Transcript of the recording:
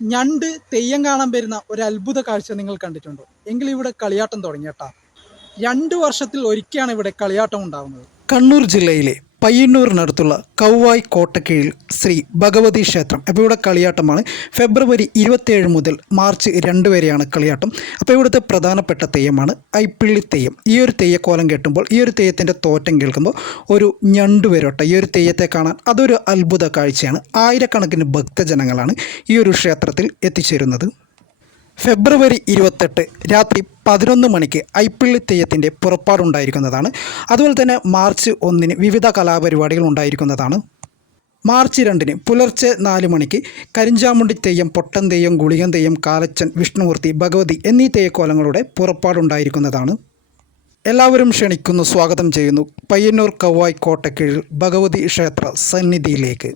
ഞണ്ട് തെയ്യം കാണാൻ വരുന്ന ഒരു അത്ഭുത കാഴ്ച നിങ്ങൾ കണ്ടിട്ടുണ്ടോ? എങ്കിൽ ഇവിടെ കളിയാട്ടം തുടങ്ങിയേട്ടാ. 2 വർഷത്തിൽ ഒരിക്കലാണ് ഇവിടെ കളിയാട്ടം ഉണ്ടാകുന്നത്. കണ്ണൂർ ജില്ലയിലെ പയ്യന്നൂരിനടുത്തുള്ള കൗവായ് കോട്ടക്കീഴിൽ ശ്രീ ഭഗവതി ക്ഷേത്രം. അപ്പോൾ ഇവിടെ കളിയാട്ടമാണ്. ഫെബ്രുവരി 27 മുതൽ മാർച്ച് 2 വരെയാണ് കളിയാട്ടം. അപ്പോൾ ഇവിടുത്തെ പ്രധാനപ്പെട്ട തെയ്യമാണ് ഐപ്പിള്ളി തെയ്യം. ഈ ഒരു തെയ്യക്കോലം കെട്ടുമ്പോൾ, ഈ ഒരു തെയ്യത്തിൻ്റെ തോറ്റം കേൾക്കുമ്പോൾ ഒരു ഞണ്ട് വരോട്ടെ ഈ ഒരു തെയ്യത്തെ കാണാൻ അതൊരു അത്ഭുത കാഴ്ചയാണ്. ആയിരക്കണക്കിന് ഭക്തജനങ്ങളാണ് ഈ ഒരു ക്ഷേത്രത്തിൽ എത്തിച്ചേരുന്നത്. ഫെബ്രുവരി 28 രാത്രി 11 മണിക്ക് ഐപ്പിള്ളി തെയ്യത്തിൻ്റെ പുറപ്പാടുണ്ടായിരിക്കുന്നതാണ്. അതുപോലെ തന്നെ മാർച്ച് 1 വിവിധ കലാപരിപാടികൾ ഉണ്ടായിരിക്കുന്നതാണ്. മാർച്ച് 2 പുലർച്ചെ 4 മണിക്ക് കരിഞ്ചാമുണ്ടി തെയ്യം, പൊട്ടൻ തെയ്യം, ഗുളികൻ തെയ്യം, കാലച്ചൻ, വിഷ്ണുമൂർത്തി, ഭഗവതി എന്നീ തെയ്യക്കോലങ്ങളുടെ പുറപ്പാടുണ്ടായിരിക്കുന്നതാണ്. എല്ലാവരും ക്ഷണിക്കുന്നു, സ്വാഗതം ചെയ്യുന്നു പയ്യന്നൂർ കൗവായ് കോട്ടക്കീഴിൽ ഭഗവതി ക്ഷേത്ര സന്നിധിയിലേക്ക്.